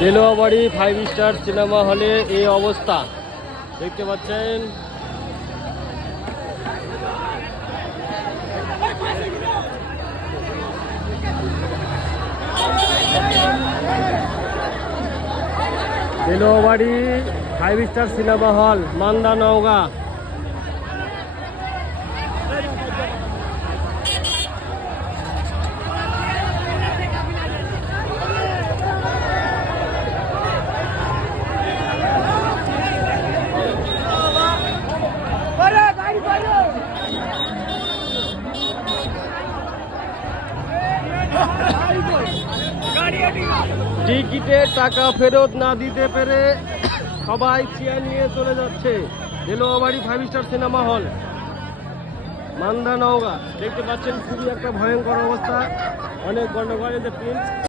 দেলোয়াবাড়ি 5 star cinema হলে এই অবস্থা দেখতে পাচ্ছেন। দেলোয়াবাড়ি 5 star cinema hall, Manda, Naogaon. টিকিটের টাকা ফেরত না দিতে পেরে সবাই চেয়ার নিয়ে চলে যাচ্ছে। দেলোয়াবাড়ি 5 star cinema hall, Manda, Naogaon. দেখতে পাচ্ছেন খুবই একটা ভয়ঙ্কর অবস্থা, অনেক গন্ডগোল।